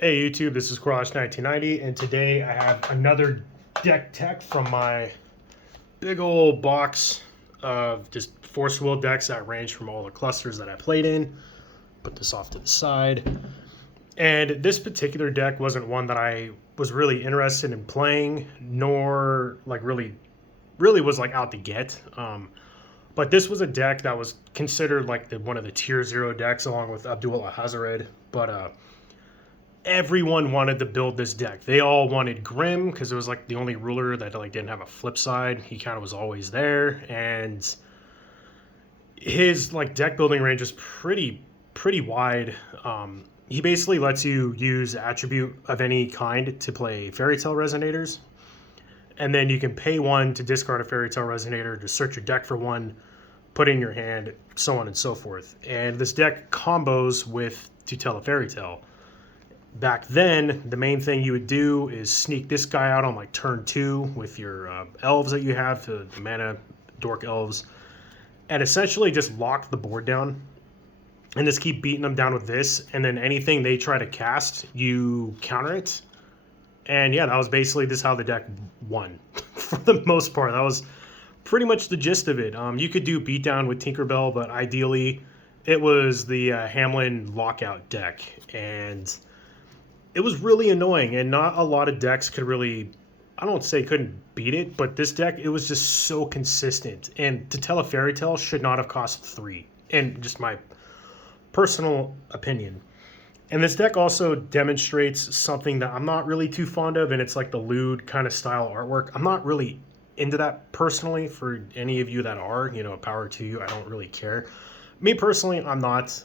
Hey YouTube, this is Cross1990, and today I have another deck tech from my big old box of just force wheel decks that range from all the clusters that I played in. Put this off to the side. And this particular deck wasn't one that I was really interested in playing, nor like really was like out to get. But this was a deck that was considered like one of the tier 0 decks along with Abdul Hazared. But everyone wanted to build this deck. They all wanted Grimm because it was like the only ruler that like didn't have a flip side. He kind of was always there, and his like deck building range is pretty wide. He basically lets you use attribute of any kind to play fairy tale resonators, and then you can pay one to discard a fairy tale resonator to search your deck for one, put it in your hand, so on and so forth. And this deck combos with to tell a fairy tale. Back then, the main thing you would do is sneak this guy out on like turn 2 with your elves that you have, the mana dork elves, and essentially just lock the board down and just keep beating them down with this. And then anything they try to cast, you counter it. And yeah, that was basically this how the deck won for the most part. That was pretty much the gist of it. You could do beatdown with Tinkerbell, but ideally it was the Hamelin lockout deck. And it was really annoying, and not a lot of decks could really, I don't say couldn't beat it, but this deck, it was just so consistent. And to tell a fairy tale should not have cost 3, and just my personal opinion. And this deck also demonstrates something that I'm not really too fond of, and it's like the lewd kind of style artwork. I'm not really into that personally. For any of you that are, power to you. I don't really care. Me personally, I'm not.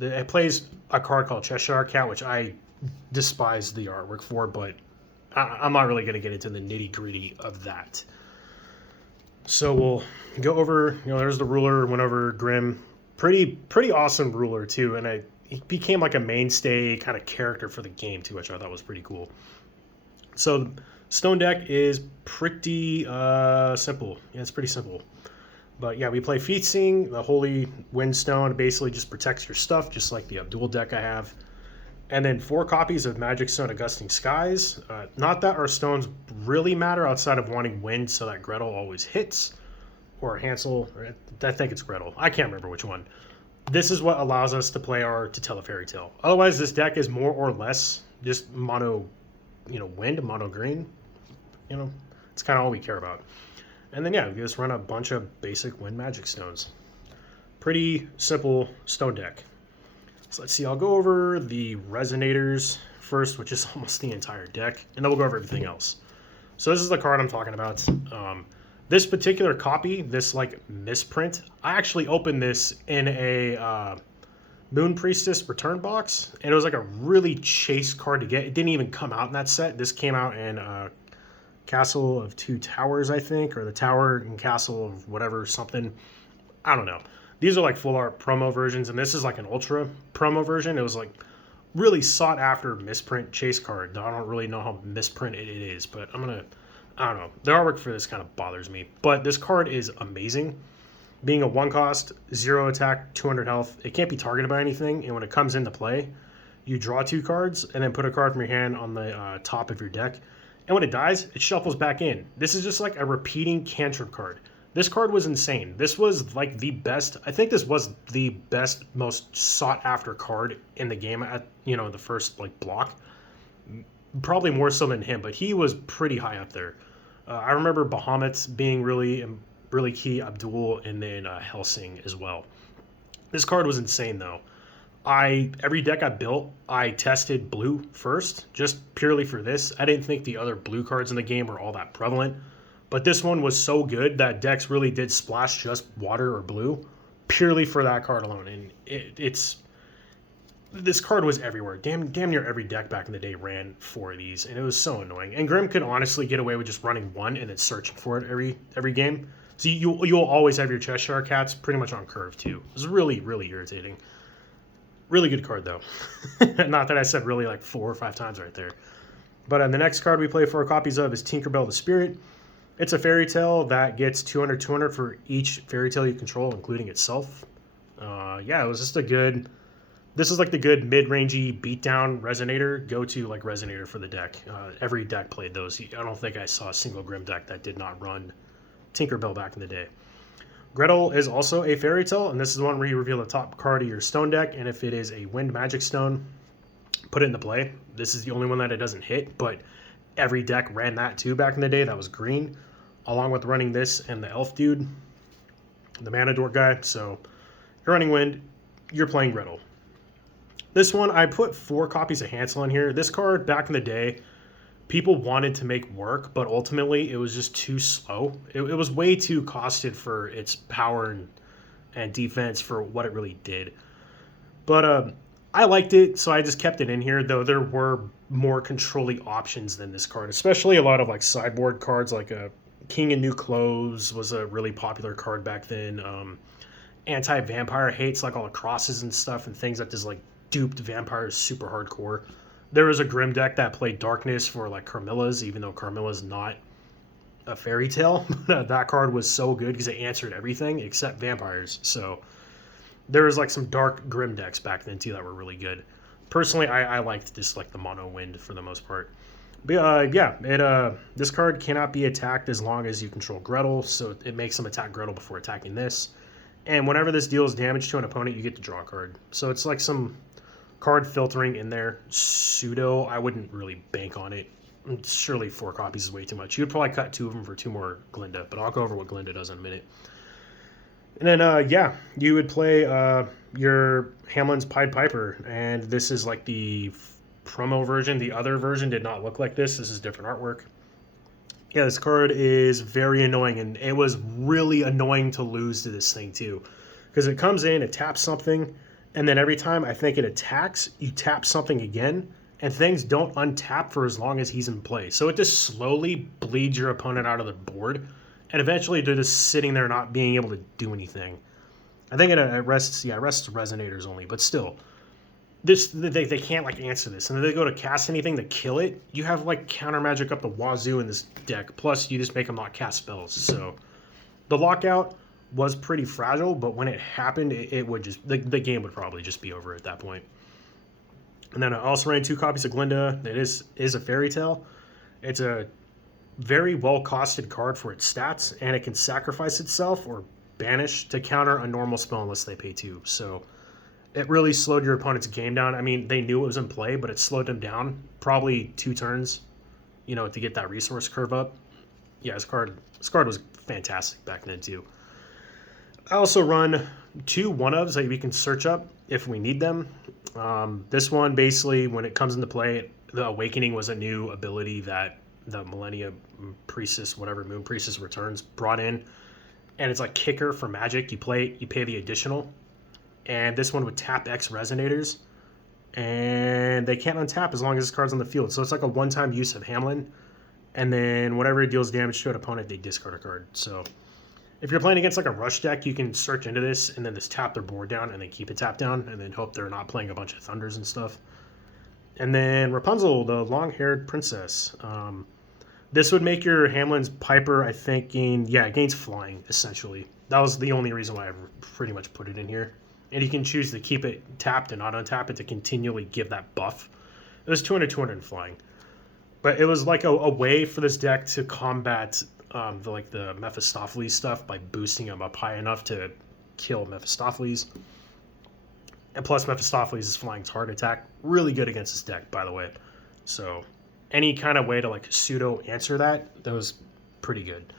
It plays a card called Cheshire Cat, which I despise the artwork for, but I'm not really going to get into the nitty gritty of that. So we'll go over, there's the ruler, went over Grimm. Pretty awesome ruler too, and he became like a mainstay kind of character for the game too, which I thought was pretty cool. So stone deck is pretty simple. Yeah, it's pretty simple. But yeah, we play feethsing, the holy windstone. It basically just protects your stuff, just like the Abdul deck I have. And then 4 copies of Magic Stone of Gusting Skies. Not that our stones really matter outside of wanting wind so that Gretel always hits. Or Hansel, or I think it's Gretel. I can't remember which one. This is what allows us to play our to tell a fairy tale. Otherwise, this deck is more or less just mono, wind, mono green. It's kind of all we care about. And then yeah, we just run a bunch of basic wind magic stones. Pretty simple stone deck. So let's see, I'll go over the resonators first, which is almost the entire deck, and then we'll go over everything else. So this is the card I'm talking about. This particular copy, this like misprint, I actually opened this in a Moon Priestess return box, and it was like a really chase card to get. It didn't even come out in that set. This came out in Castle of Two Towers, I think, or the Tower and Castle of whatever, something. I don't know. These are like full art promo versions, and this is like an ultra promo version. It was like really sought after misprint chase card. I don't really know how misprint it is, but I don't know. The artwork for this kind of bothers me. But this card is amazing. Being a 1 cost, 0 attack, 200 health, it can't be targeted by anything, and when it comes into play, you draw 2 cards, and then put a card from your hand on the top of your deck. And when it dies, it shuffles back in. This is just like a repeating cantrip card. This card was insane. This was like the best. I think this was the best, most sought after card in the game at the first like block. Probably more so than him, but he was pretty high up there. I remember Bahamut being really key, Abdul, and then Helsing as well. This card was insane though. Every deck I built, I tested blue first, just purely for this. I didn't think the other blue cards in the game were all that prevalent. But this one was so good that decks really did splash just water or blue purely for that card alone. And this card was everywhere. Damn near every deck back in the day ran 4 of these, and it was so annoying. And Grimm could honestly get away with just running 1 and then searching for it every game. So you'll always have your Cheshire Cats pretty much on curve too. It was really irritating. Really good card though. Not that I said really like 4 or 5 times right there. But the next card we play 4 copies of is Tinkerbell the Spirit. It's a fairy tale that gets 200 for each fairy tale you control, including itself. Yeah, it was just a good This is like the good mid-rangey beatdown resonator. Go to like resonator for the deck. Every deck played those. I don't think I saw a single Grimm deck that did not run Tinkerbell back in the day. Gretel is also a fairy tale, and this is the one where you reveal the top card of your stone deck, and if it is a wind magic stone, put it into play. This is the only one that it doesn't hit, but every deck ran that too back in the day. That was green, along with running this and the elf dude, the mana dork guy. So you're running wind, you're playing Gretel. This one, I put 4 copies of Hansel in here. This card, back in the day, people wanted to make work, but ultimately it was just too slow. It was way too costed for its power and defense for what it really did. But I liked it, so I just kept it in here, though there were more controlling options than this card, especially a lot of like sideboard cards, like a King in New Clothes was a really popular card back then. Anti-vampire hates, like all the crosses and stuff and things that just like duped vampires super hardcore. There was a Grimm deck that played Darkness for like Carmilla's, even though Carmilla's not a fairy tale. That card was so good because it answered everything except vampires. So there was like some dark Grimm decks back then too that were really good. Personally, I liked just like the mono wind for the most part. But this card cannot be attacked as long as you control Gretel, so it makes them attack Gretel before attacking this. And whenever this deals damage to an opponent, you get to draw a card. So it's like some card filtering in there. Pseudo, I wouldn't really bank on it. Surely 4 copies is way too much. You would probably cut 2 of them for 2 more Glinda, but I'll go over what Glinda does in a minute. And then, you would play your Hamelin's Pied Piper, and this is like the promo version. The other version did not look like this. This is different artwork. Yeah, this card is very annoying, and it was really annoying to lose to this thing too, because it comes in, it taps something, and then every time I think it attacks, you tap something again, and things don't untap for as long as he's in play. So it just slowly bleeds your opponent out of the board, and eventually they're just sitting there not being able to do anything. I think it rests resonators only, but still. They can't like answer this, and if they go to cast anything to kill it, you have like counter magic up the wazoo in this deck. Plus, you just make them not cast spells. So the lockout was pretty fragile, but when it happened, it would just the game would probably just be over at that point. And then I also ran 2 copies of Glinda. It is a fairy tale. It's a very well costed card for its stats, and it can sacrifice itself or banish to counter a normal spell unless they pay 2. So it really slowed your opponent's game down. I mean, they knew it was in play, but it slowed them down probably 2 turns, to get that resource curve up. Yeah, this card was fantastic back then too. I also run 2 one-ofs that we can search up if we need them. This one, basically, when it comes into play, the Awakening was a new ability that the Millennia Priestess, whatever Moon Priestess returns, brought in. And it's like kicker for magic. You pay the additional. And this one would tap X resonators, and they can't untap as long as this card's on the field. So it's like a one-time use of Hamelin, and then whenever it deals damage to an opponent, they discard a card. So if you're playing against like a rush deck, you can search into this and then just tap their board down and then keep it tapped down and then hope they're not playing a bunch of thunders and stuff. And then Rapunzel, the long-haired princess. This would make your Hamelin's Piper, I think, it gains flying, essentially. That was the only reason why I pretty much put it in here. And you can choose to keep it tapped and not untap it to continually give that buff. It was 200 flying. But it was like a way for this deck to combat the Mephistopheles stuff by boosting him up high enough to kill Mephistopheles. And plus Mephistopheles' flying's hard attack. Really good against this deck, by the way. So any kind of way to like pseudo answer that was pretty good.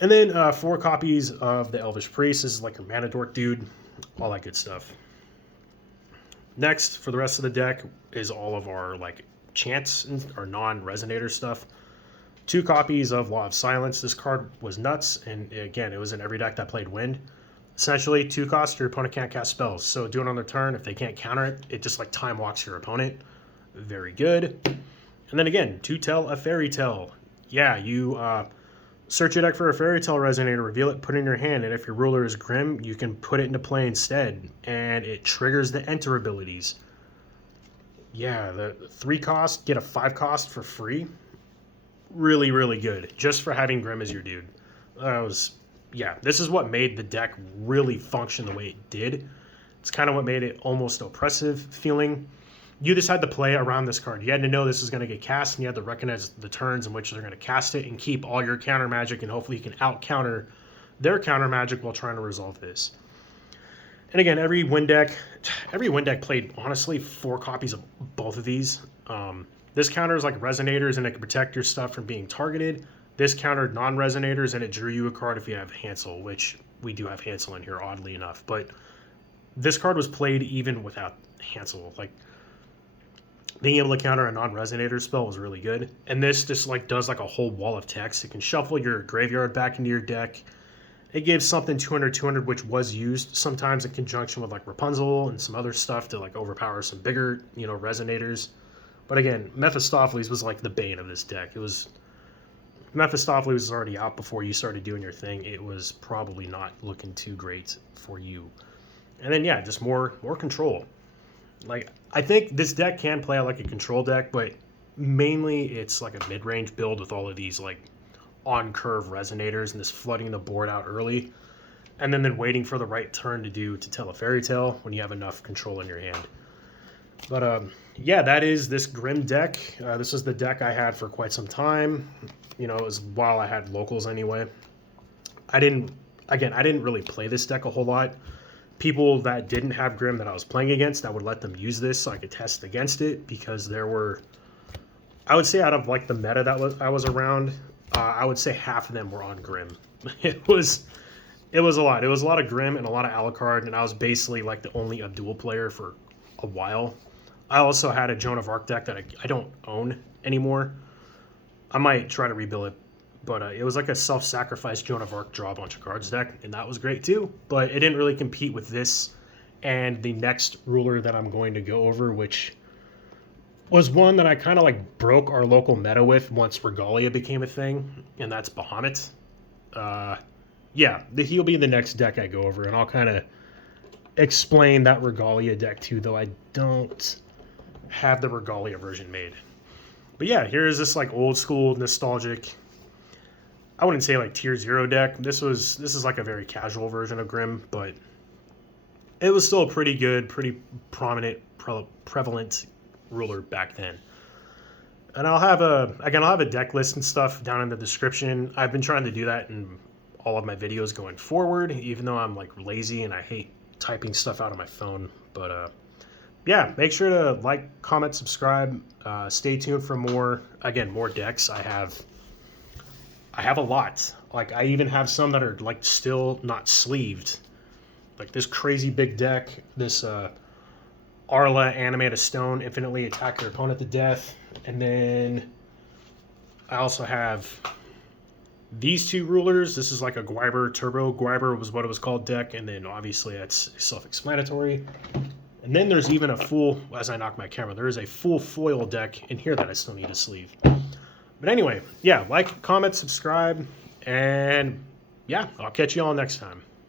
And then 4 copies of the Elvish Priest. This is like your mana dork dude. All that good stuff. Next, for the rest of the deck, is all of our like chants, our non-resonator stuff. 2 copies of Law of Silence. This card was nuts, and again, it was in every deck that played Wind. Essentially, 2 costs, your opponent can't cast spells. So do it on their turn. If they can't counter it, it just like time walks your opponent. Very good. And then again, to tell a fairy tale. Yeah, you search your deck for a fairy tale resonator, reveal it, put it in your hand, and if your ruler is Grimm, you can put it into play instead, and it triggers the enter abilities. Yeah, the 3 cost, get a 5 cost for free. Really, really good, just for having Grimm as your dude. This is what made the deck really function the way it did. It's kind of what made it almost oppressive feeling. You just had to play around this card. You had to know this is going to get cast, and you had to recognize the turns in which they're going to cast it and keep all your counter magic, and hopefully you can out counter their counter magic while trying to resolve this. And again, every win deck played honestly 4 copies of both of these. This counters like resonators, and it can protect your stuff from being targeted. This countered non-resonators, and it drew you a card if you have Hansel, which we do have Hansel in here, oddly enough. But this card was played even without Hansel. Like, being able to counter a non-resonator spell was really good. And this just like does like a whole wall of text. It can shuffle your graveyard back into your deck. It gives something 200, which was used sometimes in conjunction with like Rapunzel and some other stuff to like overpower some bigger, resonators. But again, Mephistopheles was like the bane of this deck. Mephistopheles was already out before you started doing your thing. It was probably not looking too great for you. And then yeah, just more control. Like, I think this deck can play out like a control deck, but mainly it's like a mid-range build with all of these like on-curve resonators and just flooding the board out early, and then waiting for the right turn to tell a fairy tale when you have enough control in your hand. But yeah, that is this Grimm deck. This is the deck I had for quite some time. It was while I had locals anyway. I didn't really play this deck a whole lot. People that didn't have Grimm that I was playing against, I would let them use this so I could test against it, because there were, I would say out of like the meta that I was around, I would say half of them were on Grimm. It was a lot. It was a lot of Grimm and a lot of Alucard, and I was basically like the only Abdul player for a while. I also had a Joan of Arc deck that I don't own anymore. I might try to rebuild it. But it was like a self-sacrifice Joan of Arc draw a bunch of cards deck, and that was great too. But it didn't really compete with this and the next ruler that I'm going to go over, which was one that I kind of like broke our local meta with once Regalia became a thing, and that's Bahamut. Yeah, he'll be the next deck I go over, and I'll kind of explain that Regalia deck too, though I don't have the Regalia version made. But yeah, here is this like old school nostalgic, I wouldn't say like tier 0 deck. This is like a very casual version of Grimm, but it was still a pretty good, pretty prominent, prevalent ruler back then. And I'll have a deck list and stuff down in the description. I've been trying to do that in all of my videos going forward, even though I'm like lazy and I hate typing stuff out on my phone. But yeah, make sure to like, comment, subscribe. Stay tuned for more decks. I have a lot. Like, I even have some that are like still not sleeved. Like this crazy big deck, this Arla animated stone, infinitely attack your opponent to death. And then I also have these 2 rulers. This is like a Gwyber, Turbo Gwyber was what it was called deck. And then obviously that's self-explanatory. And then there's even a full, as I knock my camera, there is a full foil deck in here that I still need to sleeve. But anyway, yeah, like, comment, subscribe, and yeah, I'll catch you all next time.